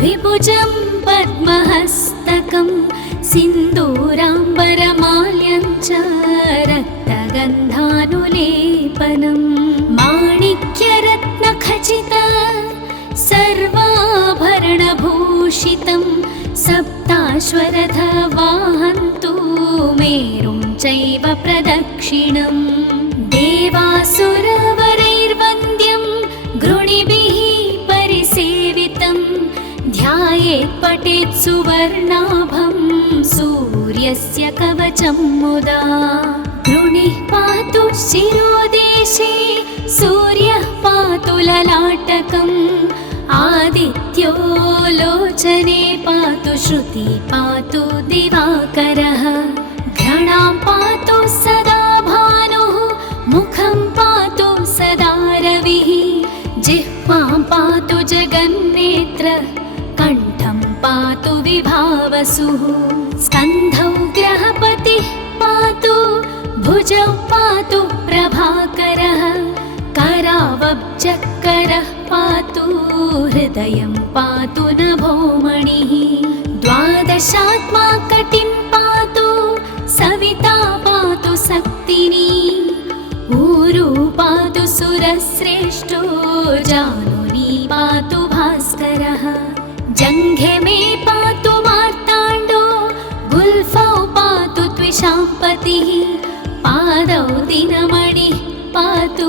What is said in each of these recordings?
द्विभुजं पद्महस्तकं सिन्दूराम्बरमाल्यं च रक्तगन्धानुलेपनं माणिक्यरत्नखचित सर्वाभरणभूषितं सप्ताश्वरथवाहन्तु मेरुं चैव प्रदक्षिणं देवासुरवरैर्वन्द्यं गृणिभिः परिसेवितं ध्यायेत् पठेत् सुवर्णाभं सूर्यस्य कवचं मुदा गृणिः पातु शिरोदेशे सूर्यः पातु ललाटकम् आदित्यो लोचने पातु श्रुति पातु दिवाकरः घ्राणां पातु सदा भानुः मुखं पातु सदा रविः जिह्वां पातु जगन्नेत्र कण्ठं पातु विभावसुः स्कन्धौ ग्रहपतिः पातु भुजौ पातु प्रभाकरः करावब्जकरः पातु हृदयं पातु नभोमणिः द्वादशात्मा कटिं पातु सविता पातु शक्तिनी ऊरु पातु सुरश्रेष्ठो जानुनी पातु भास्करः जङ्घे मे पातु मार्ताण्डो गुल्फौ पातु त्विषाम्पतिः पादौ दिनमणिः पातु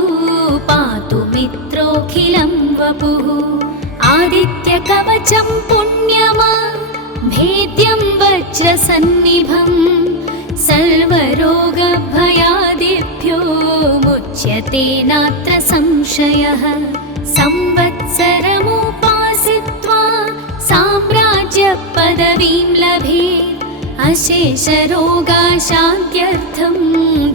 पातु मित्रोऽखिलं वपुः आदित्यकवचं पुण्यमा भेद्यं वज्रसन्निभं सर्वरोगभयादिभ्यो मुच्यते नात्र संशयः संवत्सरमुपासित्वा साम्राज्यपदवीं लभेत् अशेषरोगाशान्त्यर्थं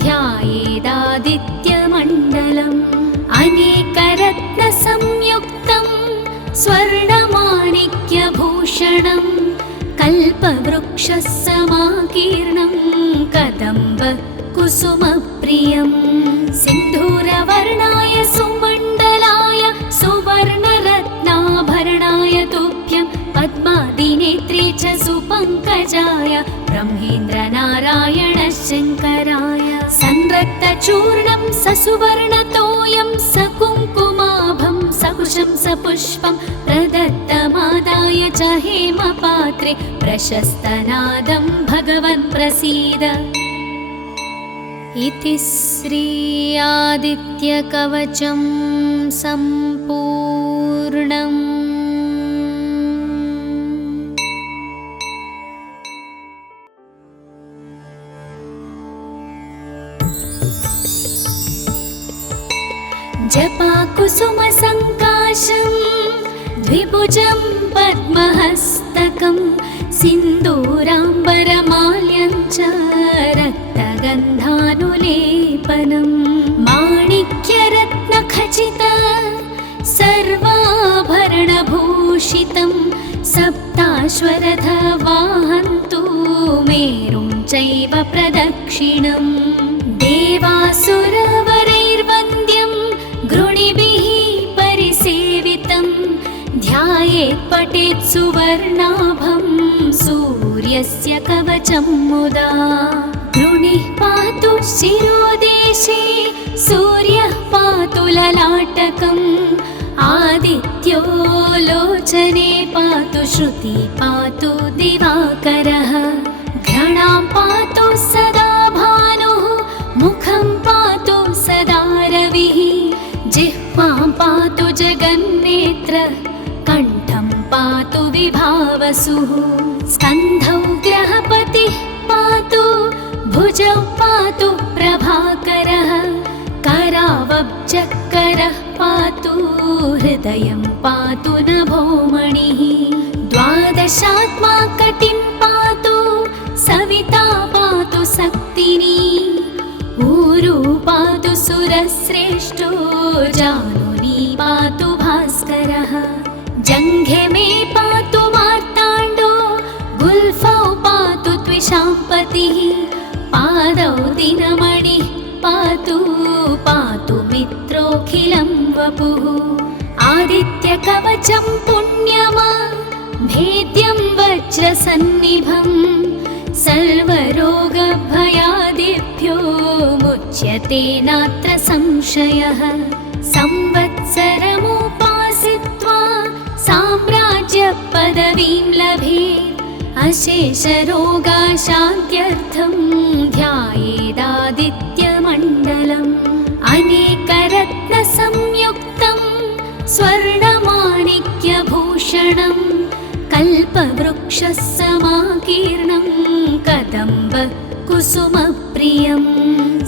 ध्यायेदादित्यमण्डलम् अनेकरत्नसंयुक्तं स्वर्णमाणिक्यभूषणं कल्पवृक्षसमाकीर्णं कदम्बकुसुमप्रियं सिन्धूरवर्णाय सुमण्डलाय सुवर्णरत्नाभरणाय तुभ्यं पद्मादिनेत्रे च सुपङ्कजाय ब्रह्मेन्द्रनारायण शङ्कराय संरक्तचूर्णं ससुवर्णतोयं सकुङ्कुमाभं सकुशं सपुष्पं प्रदत्तमादाय च हेमपात्रे प्रशस्तनादं भगवन् प्रसीद इति श्री आदित्यकवचं सम्पूर्णम्। जपाकुसुमसङ्काशं द्विभुजं पद्महस्तकं सिन्दूराम्बरमाल्यं च रक्तगन्धानुलेपनं माणिक्यरत्नखचित सर्वाभरणभूषितं सप्ताश्वरथवाहन्तु मेरुं चैव प्रदक्षिणं देवासुरवरैर्वन्द्यं गृणिभिः परिसेवितं ध्यायेत् पठेत् सुवर्णाभं सूर्यस्य कवचं मुदा गृणिः पातु शिरोदेशे सूर्यः पातु ललाटकम् आदित्यो लोचने पातु श्रुति पातु दिवाकरः घ्राणां पातु सदा भानुः मुखं पातु सदा रविः जिह्वां पातु जगन्नेत्र कण्ठं पातु विभावसुः स्कन्धौ ग्रहपतिः पातु भुजौ पातु प्रभाकरः करावब्जकरः पातु हृदयं पातु नभोमणिः द्वादशात्मा कटिं पातु सविता पातु शक्तिनी ऊरु पातु सुरश्रेष्ठो जानुनी पातु भास्करः जङ्घे मे पातु मार्ताण्डो गुल्फौ पातु त्विषाम्पतिः पादौ दिनमणिः पातु पातु मित्रोऽखिलं वपुः आदित्यकवचं पुण्यमा वज्रसन्निभं सर्वरोगभयादिभ्यो मुच्यते नात्र संशयः। संवत्सरमुपासित्वा साम्राज्यपदवीं लभेत् अशेषरोगाशान्त्यर्थं ध्यायेदादित्यमण्डलम्। अनेकरत्नसंयुक्तं स्वर्णमाणिक्यभूषणं कल्पवृक्षसमाकीर्णं कदम्बकुसुमप्रियं।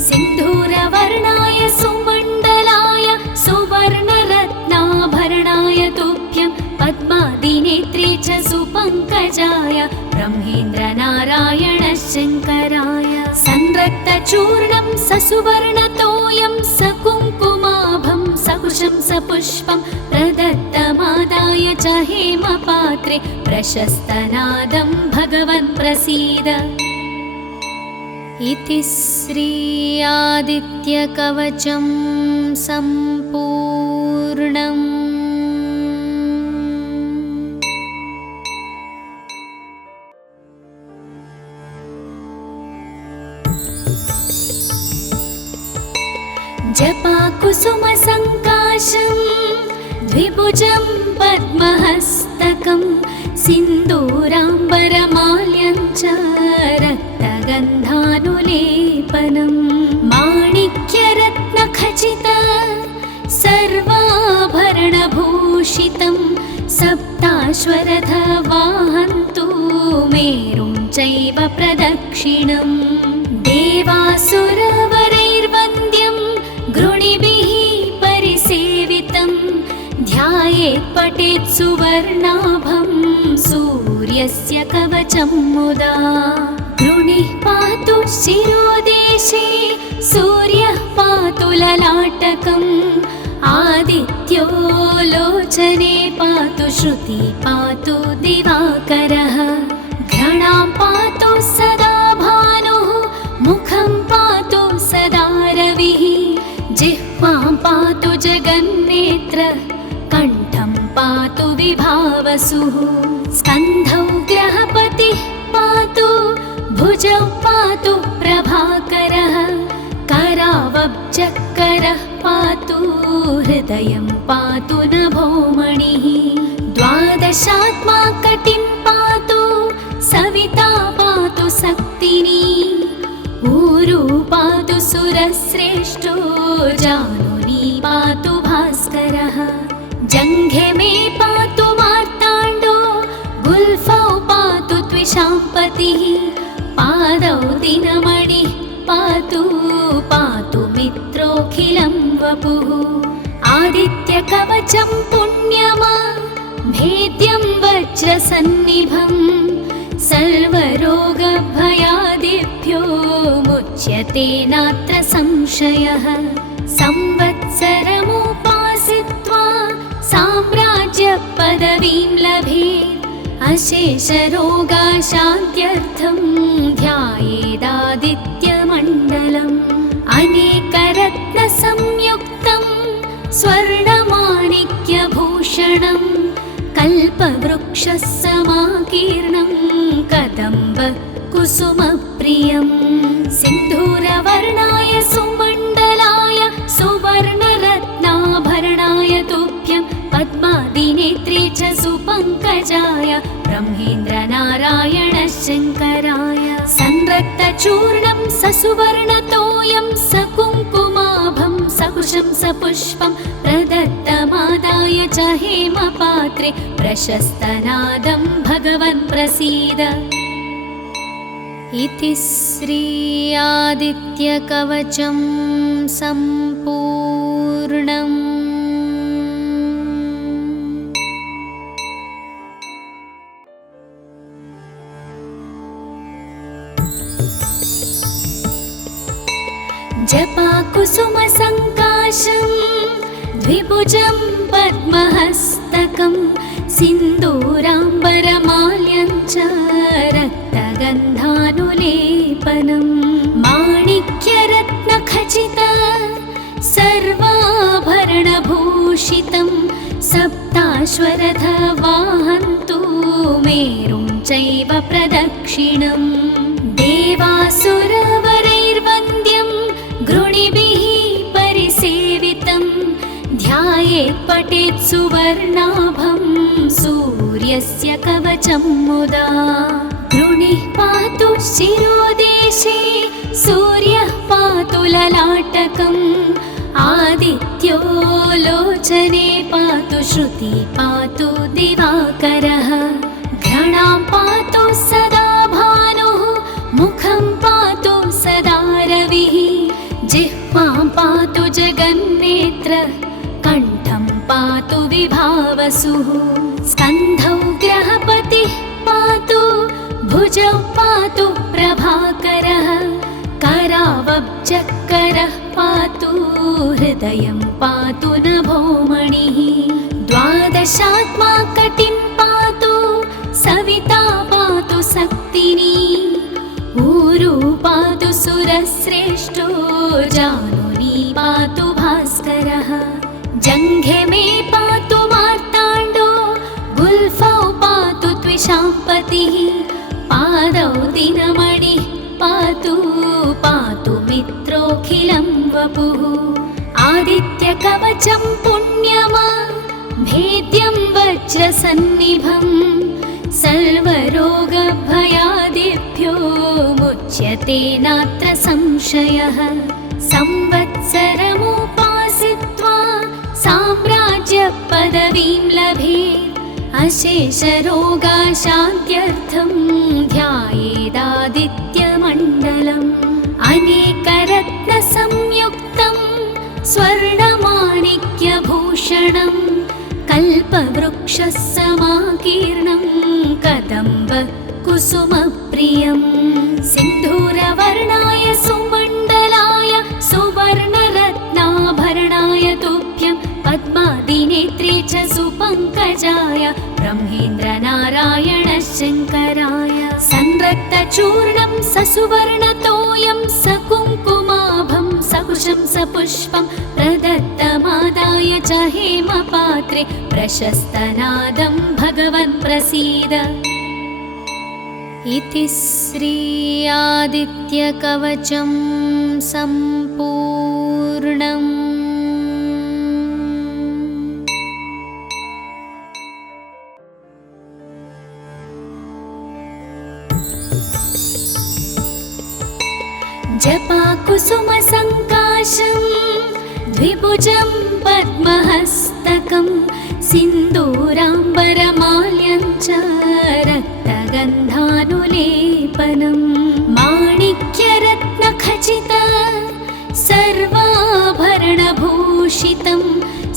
सिन्धूरवर्णाय सुमण्डलाय सुवर्णरत्नाभरणाय तुभ्यं पद्मादिनेत्रे च सुपङ्कजाय ब्रह्मेन्द्रनारायण शङ्कराय। संरक्तचूर्णं ससुवर्णतोयं सकुङ्कुमाभं सकुशं सपुष्पं प्रदत्तमादाय च हेमपात्रे प्रशस्तनादं भगवन् प्रसीद। इति श्री आदित्यकवचं सम्पूर्णम्। जपाकुसुमसङ्काशं द्विभुजं पद्महस्तकं सिन्दूराम्बरमाल्यं च रक्तगन्धानुलेपनं माणिक्यरत्नखचित सर्वाभरणभूषितं सप्ताश्वरथवाहन्तु मेरुं चैव प्रदक्षिणम्। देवासुरवरैर्वन्द्यं गृणिभिः परिसेवितं ध्यायेत् पठेत् सुवर्णाभं सूर्यस्य कवचं मुदा। गृणिः पातु शिरोदेशे सूर्यः पातु ललाटकम् आदित्यो लोचने पातु श्रुति पातु दिवाकरः। घ्राणां पातु सदा भानुः मुखं पातु सदा रविः जिह्वां पातु जगन्नेत्र कण्ठं पातु विभावसुः। स्कन्धौ ग्रहपतिः पातु भुजौ पातु प्रभाकरः करावब्जकरः पातु हृदयं पातु नभोमणिः। द्वादशात्मा कटिं पातु सविता पातु शक्तिनी ऊरू पातु सुरश्रेष्ठो जानुनी पातु भास्करः। जङ्घे मे पातु मार्ताण्डो गुल्फौ पातु त्विषाम्पतिः पादौ दिनमणिः पातु पातु मित्रोऽखिलं वपुः। आदित्यकवचं पुण्यमा भेद्यं वज्रसन्निभं सर्वरोगभयादिभ्यो मुच्यते नात्र संशयः। संवत्सरमुपासित्वा साम्राज्यपदवीं लभेत् अशेषरोगाशान्त्यर्थं ध्यायेदादित्यमण्डलम्। अनेकरत्नसंयुक्तं स्वर्णमाणिक्यभूषणं कल्पवृक्षसमाकीर्णं कदम्बकुसुमप्रियं। सिन्धूरवर्णाय सुमण्डलाय सुवर्णरत्नाभरणाय तुभ्यं पद्मादिनेत्रे च सुपङ्कजाय ब्रह्मेन्द्रनारायण शङ्कराय। संरक्तचूर्णं ससुवर्णतोयं सकुङ्कुमाभं सकुशं सपुष्पं प्रदत्तमादाय च हेमपात्रे प्रशस्तनादं भगवन् प्रसीद। इति श्री आदित्यकवचं सम्पूर्णम्। जपाकुसुमसङ्काशं द्विभुजं पद्महस्तकं सिन्दूराम्बरमाल्यं च रक्तगन्धानुलेपनं माणिक्यरत्नखचित सर्वाभरणभूषितं सप्ताश्वरथवाहन्तु मेरुं चैव प्रदक्षिणम् देवासुरवरैर्वन्द्यं गृणिभिः परिसेवितं ध्यायेत् पठेत् सुवर्णाभं सूर्यस्य कवचं मुदा गृणिः पातु शिरोदेशे सूर्यः पातु ललाटकम् आदित्यो लोचने पातु श्रुति पातु दिवाकरः घ्राणां पातु सदा भानुः मुखं पातु सदा रविः जिह्वां पातु जगन्नेत्र कण्ठं पातु विभावसुः स्कन्धौ ग्रहपतिः पातु भुजौ पातु प्रभाकरः करावब्जकरः पातु हृदयं पातु नभोमणिः द्वादशात्मा कटिं पातु सविता पातु सक्तिनी ऊरु पातु सुरश्रेष्ठो जानुनी पातु भास्करः जङ्घे मे पातु मार्ताण्डो गुल्फौ पातु त्विषाम्पतिः पादौ दिनमणिः पातु पातु मित्रोऽखिलं वपुः आदित्यकवचं पुण्यमा भेद्यं वज्रसन्निभं सर्वरोगभयादिभ्यो मुच्यते नात्र संशयः संवत्सरमुपासित्वा साम्राज्यपदवीं लभेत् अशेषरोगाशान्त्यर्थं ध्यायेदादित्यमण्डलम् अनेकरत्नसंयुक्तं स्वर्णमाणिक्यभूषणं कल्पवृक्षसमाकीर्णं कदम्बकुसुमप्रियं सिन्धूरवर्णाय सुमण्डलाय सुवर्णरत्नाभरणाय तुभ्यं पद्मादिनेत्रे च सुपङ्कजाय ब्रह्मेन्द्रनारायण शङ्कराय संरक्तचूर्णं ससुवर्णतोयं सकुङ्कुमाभं सकुशं सपुष्पं प्रदत्तमादाय च हेमपात्रे प्रशस्तनादं भगवन् प्रसीद इति श्री आदित्यकवचं सम्पूर्णम्। जपाकुसुमसङ्काशं द्विभुजं पद्महस्तकं सिन्दूराम्बरमाल्यं च रक्तगन्धानुलेपनं माणिक्यरत्नखचित सर्वाभरणभूषितं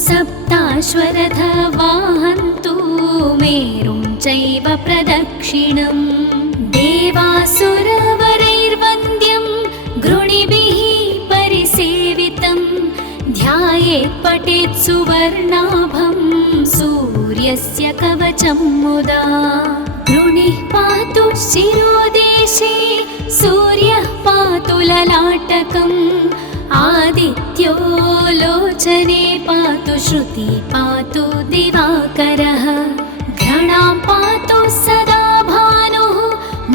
सप्ताश्वरथवाहन्तु मेरुं चैव प्रदक्षिणम् देवासुरवरैर्वन्द्यं गृणिभिः परिसेवितं ध्यायेत् पठेत् सुवर्णाभं सूर्यस्य कवचं मुदा गृणिः पातु शिरोदेशे सूर्यः पातु ललाटकम् आदित्यो लोचने पातु श्रुति पातु दिवाकरः घ्राणां पातु सदा भानुः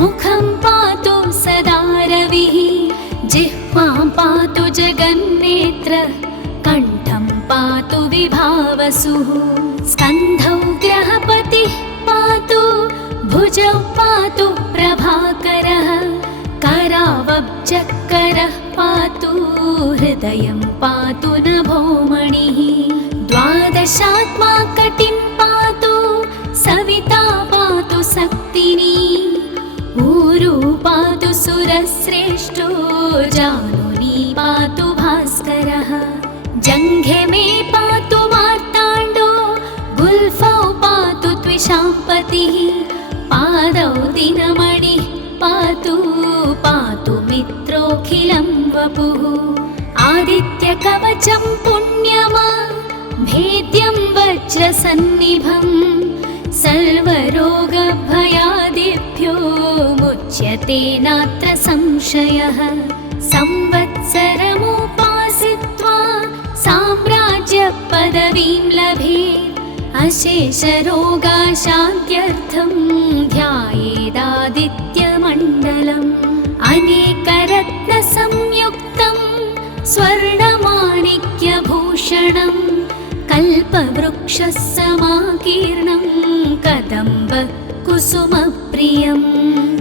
मुखं पातु सदा रविः जिह्वां पातु जगन्नेत्र कण्ठं पातु विभावसुः स्कन्धौ ग्रहपतिः पातु भुजौ पातु प्रभाकरः करावब्जकरः पातु हृदयं पातु नभोमणिः द्वादशात्मा कटिं पातु सविता पातु सक्तिनी ऊरु पातु सुरश्रेष्ठो जानुनी पातु भास्करः जङ्घे मे पातु मार्ताण्डो गुल्फौ पातु त्विषाम्पतिः पादौ दिनमणिः पातु पातु मित्रोऽखिलं वपुः आदित्यकवचं पुण्यमा भेद्यं वज्रसन्निभं सर्वरोगभयादिभ्यो मुच्यते नात्र संशयः संवत्सरमुपासित्वा साम्राज्यपदवीं लभेत् अशेषरोगाशान्त्यर्थं ध्यायेत् कल्पवृक्षसमाकीर्णं कदम्ब कुसुमप्रियं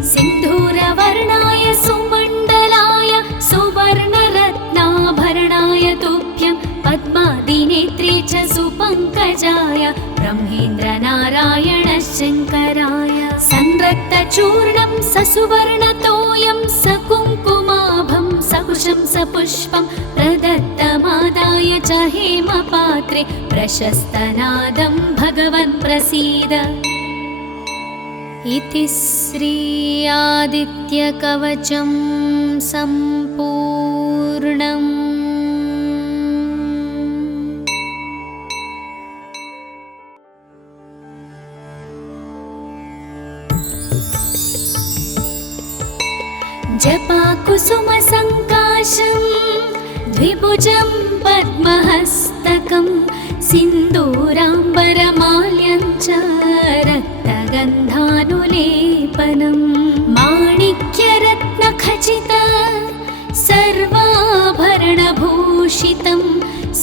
सिन्धूरवर्णाय सुमण्डलाय सुवर्णरत्नाभरणाय तुभ्यं पद्मादिनेत्रे च सुपङ्कजाय ब्रह्मेन्द्रनारायण शङ्कराय संरक्तचूर्णं ससुवर्णतोयं सकुङ्कुमाभं सकुशं सपुष्पं प्रदत्तमादाय च हेमपात्रे प्रशस्तनादं भगवन् प्रसीद। इति श्री आदित्यकवचं सम्पूर्णम्। जपाकुसुमसङ्काशं द्विभुजं पद्महस्तकं सिन्दूराम्बरमाल्यं च रक्तगन्धानुलेपनं माणिक्यरत्नखचित सर्वाभरणभूषितं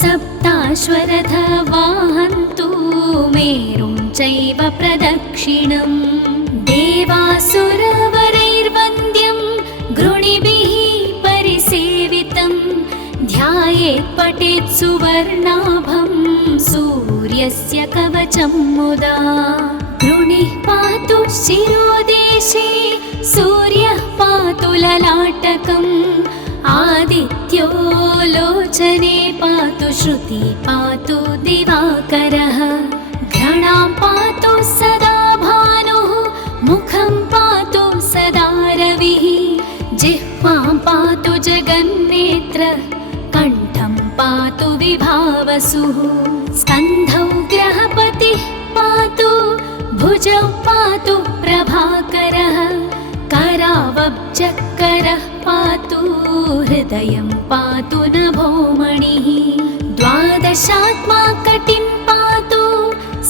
सप्ताश्वरथवाहन्तु मेरुं चैव प्रदक्षिणम् देवासुरवरैर्वन्द्यं गृणिभिः परिसेवितं ध्यायेत् पठेत् सुवर्णाभं सूर्यस्य कवचं मुदा गृणिः पातु शिरोदेशे सूर्यः पातु ललाटकम् आदित्यो लोचने पातु श्रुति पातु दिवाकरः घ्राणां पातु सदा भानुः मुखं पातु सदा रविः जिह्वां पातु जगन्नेत्र कण्ठं पातु विभावसुः स्कन्धौ ग्रहपतिः पातु भुजौ पातु प्रभाकरः करावब्जकरः पातु हृदयं पातु नभोमणिः द्वादशात्मा कटिं पातु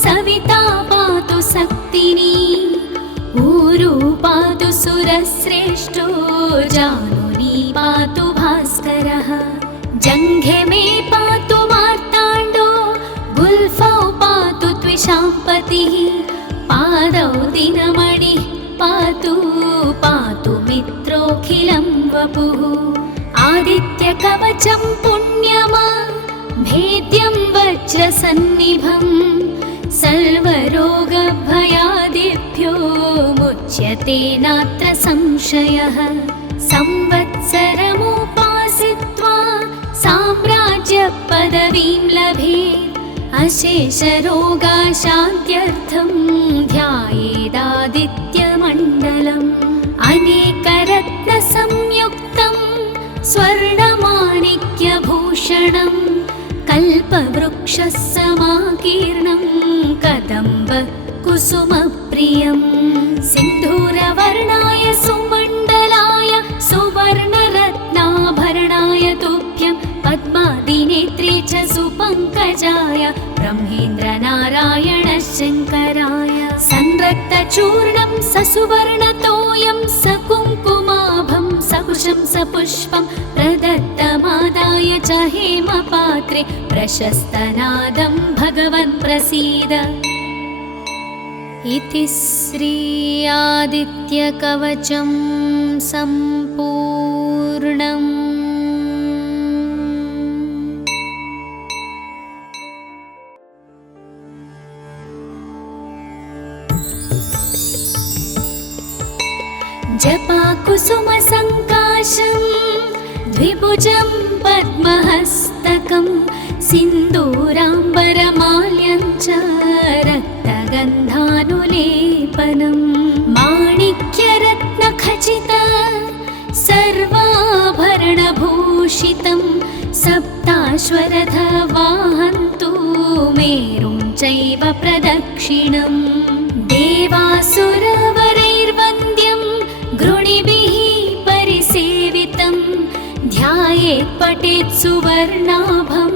सविता पातु सक्तिनी ऊरू पातु सुरश्रेष्ठो जानुनी पातु भास्करः जङ्घे मे पातु मार्ताण्डो गुल्फौ पातु त्विषाम्पतिः पादौ दिनमणिः पातु पातु मित्रोऽखिलं वपुः आदित्यकवचं पुण्यमा भेद्यं वज्रसन्निभं सर्वरोगभयादिभ्यो मुच्यते नात्र संशयः संवत्सरमुपासित्वा साम्राज्यपदवीं लभेत् अशेषरोगाशान्त्यर्थं ध्यायेदादित्यमण्डलम् अनेकरत्नसंयुक्तं स्वर्णमाणिक्यभूषणं कल्पवृक्षसमाकीर्णं कदम्ब कुसुमप्रियं सिन्धूरवर्णाय सुमण्डलाय सुवर्णरत्नाभरणाय तुभ्यं पद्मादिनेत्रे च सुपङ्कजाय ब्रह्मेन्द्रनारायण शङ्कराय संरक्तचूर्णं ससुवर्णतोयं सकुङ्कुमाभं सकुशं सपुष्पं प्रदत्तमादाय च हेमपात्रे प्रशस्तनादं भगवन् प्रसीद। इति श्री आदित्यकवचं सम्पूर्णम्। जपाकुसुमसङ्काशं द्विभुजं पद्महस्तकं सिन्दूराम्बरमाल्यं च रक्तगन्धानुलेपनं माणिक्यरत्नखचित सर्वाभरणभूषितं सप्ताश्वरथवाहन्तु मेरुं चैव प्रदक्षिणम् देवासुरवरैर्वन्द्यं गृणिभिः परिसेवितं ध्यायेत् पठेत् सुवर्णाभं